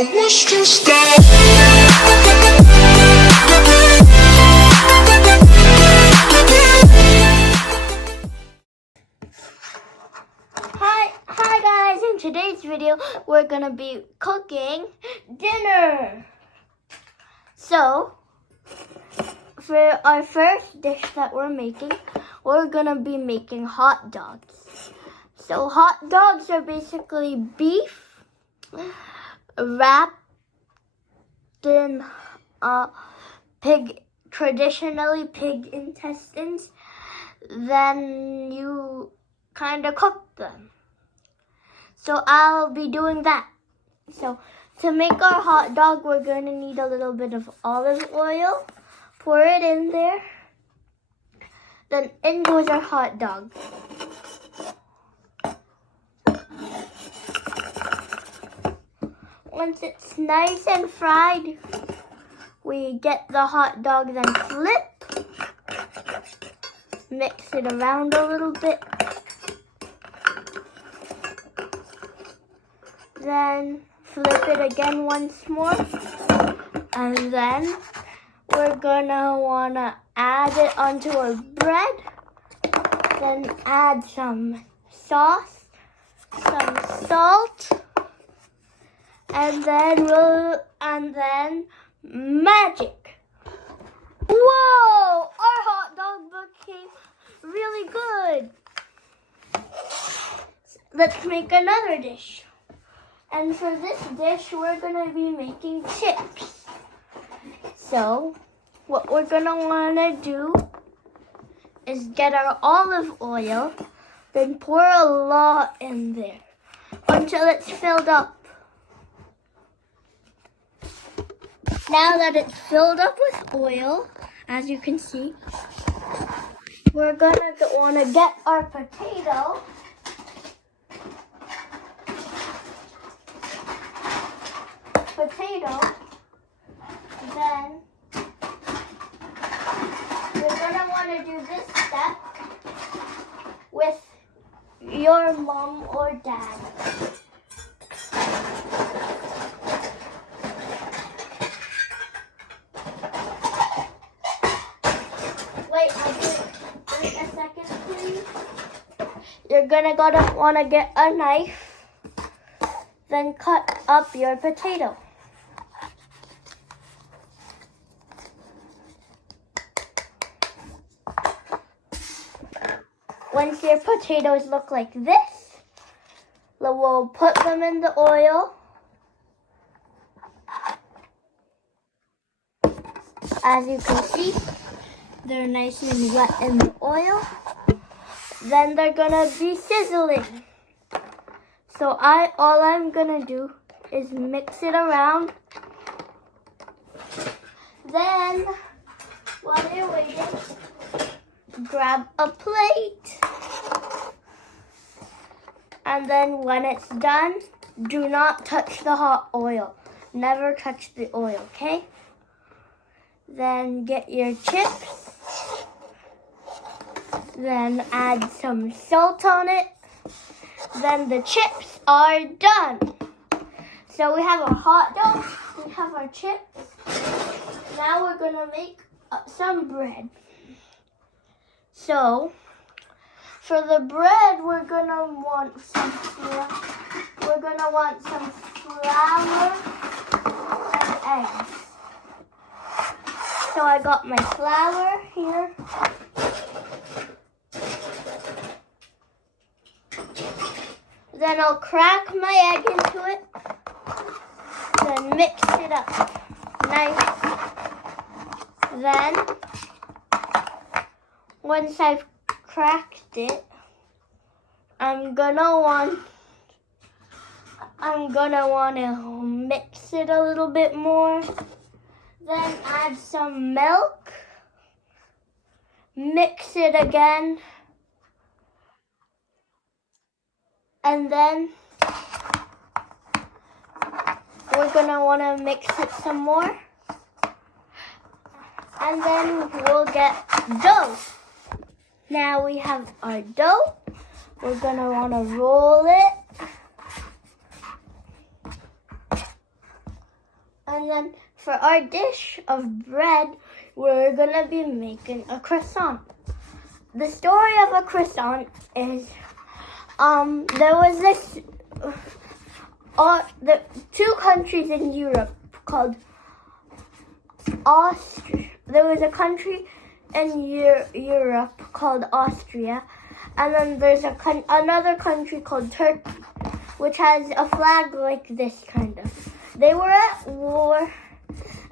I was stressed out. Hi guys, in today's video we're gonna be cooking dinner. So for our first dish that we're gonna be making hot dogs. So hot dogs are basically beef wrapped in traditionally pig intestines. Then you kind of cook them. So I'll be doing that. So to make our hot dog, we're going to need a little bit of olive oil. Pour it in there. Then in goes our hot dog. Once it's nice and fried, we get the hot dog, then flip. Mix it around a little bit. Then flip it again once more. And then we're gonna wanna add it onto our bread. Then add some sauce, some salt, and then magic. Whoa! Our hot dog became really good. Let's make another dish. And for this dish, we're going to be making chips. So, what we're going to want to do is get our olive oil, then pour a lot in there until it's filled up. Now that it's filled up with oil, as you can see, we're going to want to get our potato. Then you're going to want to do this step with your mom or dad. Wait a second, please. You're going to want to get a knife, then cut up your potato. Once your potatoes look like this, we'll put them in the oil. As you can see, they're nice and wet in the oil. Then they're gonna be sizzling. So all I'm gonna do is mix it around. Then, while you're waiting, grab a plate. And then when it's done, do not touch the hot oil. Never touch the oil, okay? Then get your chips. Then add some salt on it. Then the chips are done. So we have our hot dog, we have our chips. Now we're gonna make some bread. So, for the bread, we're gonna want some flour and eggs. So I got my flour here. Then I'll crack my egg into it. Then mix it up nice. Then, once I've cracked it, I'm gonna want to mix it a little bit more. Then add some milk. Mix it again. And then we're gonna want to mix it some more. And then we'll get dough. Now we have our dough. We're gonna want to roll it. And then for our dish of bread, we're gonna be making a croissant. The story of a croissant is, there was the two countries in Europe called Austria. There was a country in Europe called Austria, and then there's another country called Turkey, which has a flag like this kind of. They were at war,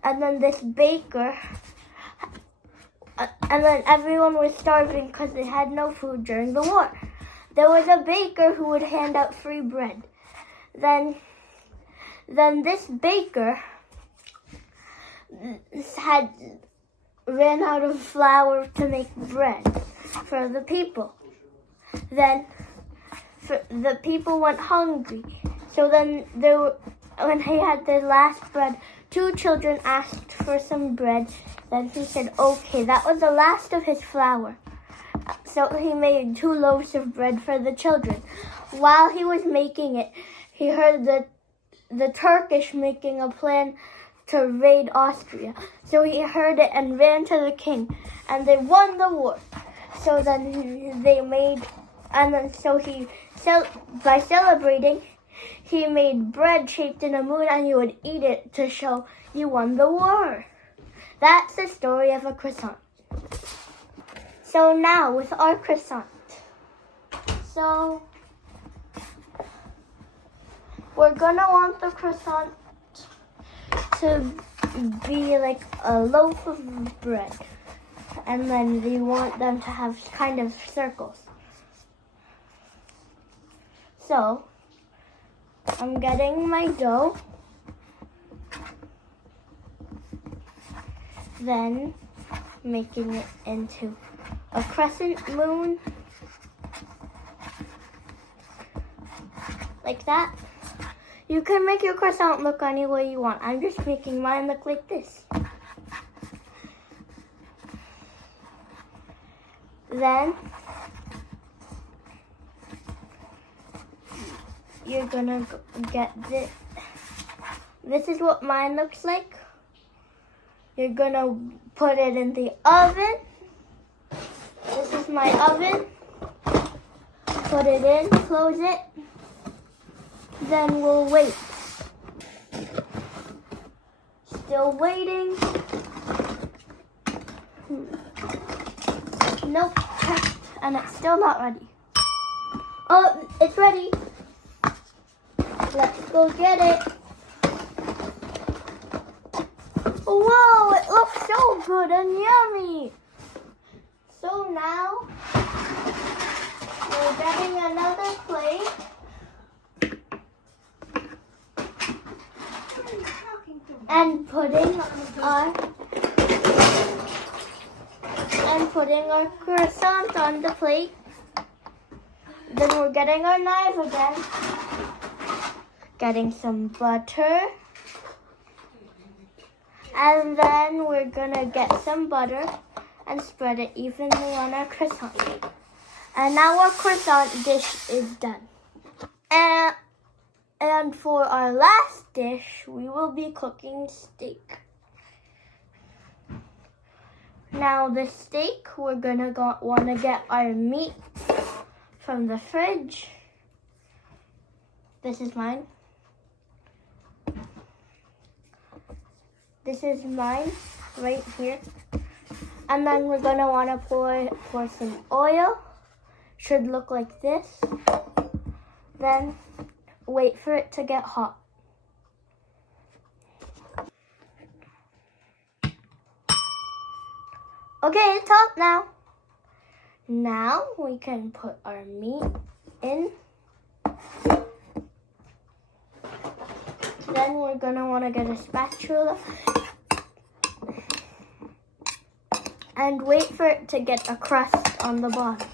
and then this baker, and then everyone was starving because they had no food during the war. There was a baker who would hand out free bread. Then this baker ran out of flour to make bread for the people. Then the people went hungry. So then when he had the last bread, two children asked for some bread. Then he said, okay, that was the last of his flour. So he made 2 loaves of bread for the children. While he was making it, he heard the Turkish making a plan to raid Austria. So he heard it and ran to the king, and they won the war. So then by celebrating, he made bread shaped in a moon, and you would eat it to show you won the war. That's the story of a croissant. So now with our croissant. So we're gonna want the croissant to be like a loaf of bread. And then we want them to have kind of circles. So I'm getting my dough. Then making it into a crescent moon. Like that. You can make your croissant look any way you want. I'm just making mine look like this. Then you're gonna get this. This is what mine looks like. You're gonna put it in the oven. This is my oven. Put it in, close it. Then we'll wait. Still waiting. Nope, checked, and it's still not ready. Oh, it's ready. Let's go get it. Whoa, it looks so good and yummy. So now, we're getting another plate. And putting our croissant on the plate. Then we're getting our knife again. Getting some butter. And then we're gonna get some butter and spread it evenly on our croissant. And now our croissant dish is done. And for our last dish, we will be cooking steak. Now the steak, we're gonna wanna get our meat from the fridge. This is mine. This is mine right here. And then we're gonna wanna pour some oil. Should look like this. Then wait for it to get hot. Okay, it's hot now. Now we can put our meat in. Then we're gonna wanna get a spatula and wait for it to get a crust on the bottom.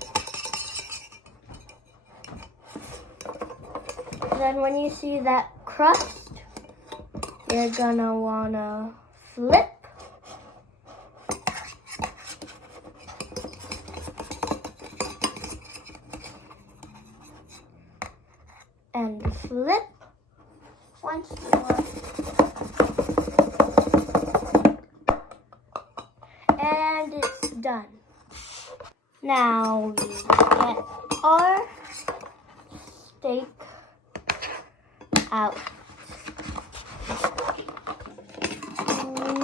Then when you see that crust, you're gonna wanna flip. And flip once more. Now we get our steak out.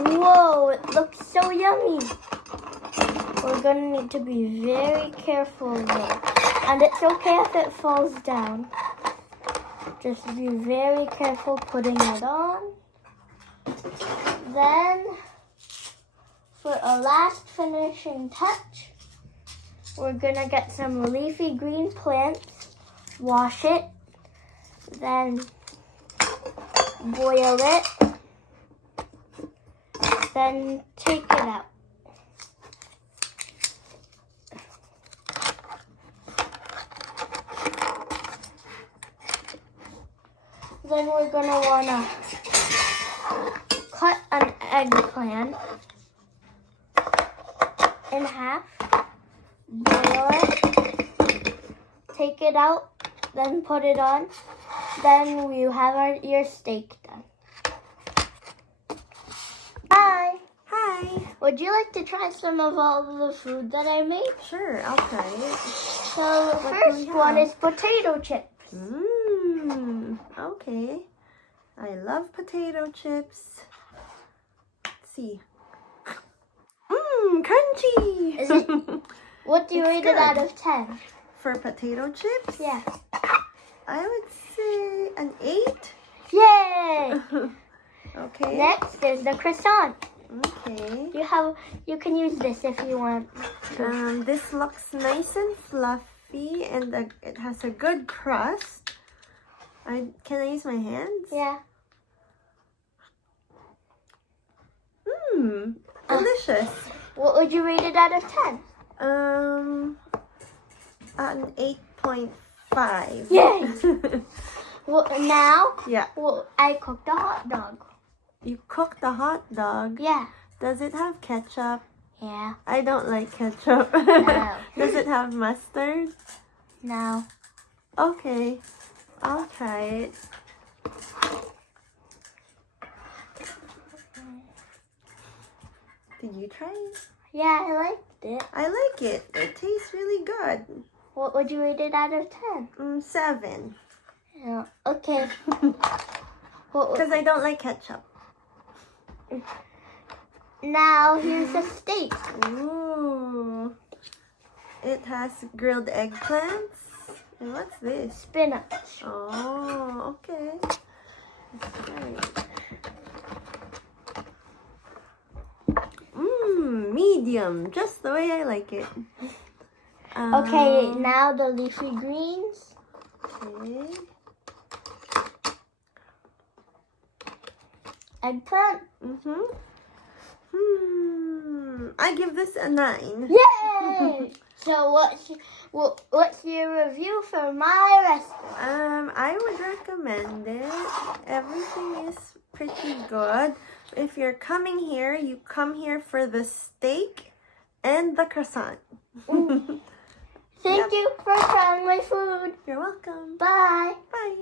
Whoa, it looks so yummy. We're gonna need to be very careful though. And it's okay if it falls down. Just be very careful putting it on. Then, for a last finishing touch, we're gonna get some leafy green plants, wash it, then boil it, then take it out. Then we're gonna wanna cut an eggplant in half, boil it, take it out, then put it on. Then you have your steak done. Hi. Hi. Would you like to try some of all the food that I made? Sure, I'll try it. So the What do we first one have? is potato chips. Okay. I love potato chips. Let's see. Crunchy. Is it? What do you It's rate it good. out of 10? For potato chips? Yeah. I would say an 8. Yay! Okay. Next is the croissant. Okay. You can use this if you want. This looks nice and fluffy, and it has a good crust. Can I use my hands? Yeah. Delicious. What would you rate it out of 10? An 8.5. Yay! Well, now, Yeah. I cooked a hot dog. You cooked the hot dog. Yeah. Does it have ketchup? Yeah. I don't like ketchup. No. Does it have mustard? No. Okay. I'll try it. Did you try it? Yeah, I liked it. I like it. It tastes really good. What would you rate it out of 10? 7. Yeah. Okay. Because I don't like ketchup. Now here's the steak. Ooh. It has grilled eggplants. And what's this? Spinach. Oh, okay. Right. Medium, just the way I like it. Okay, now the leafy greens. Okay. Eggplant. I give this a 9. Yay! So what's your review for my restaurant? I would recommend it. Everything is pretty good. If you're coming here, you come here for the steak and the croissant. Thank you for trying my food. You're welcome. Bye. Bye.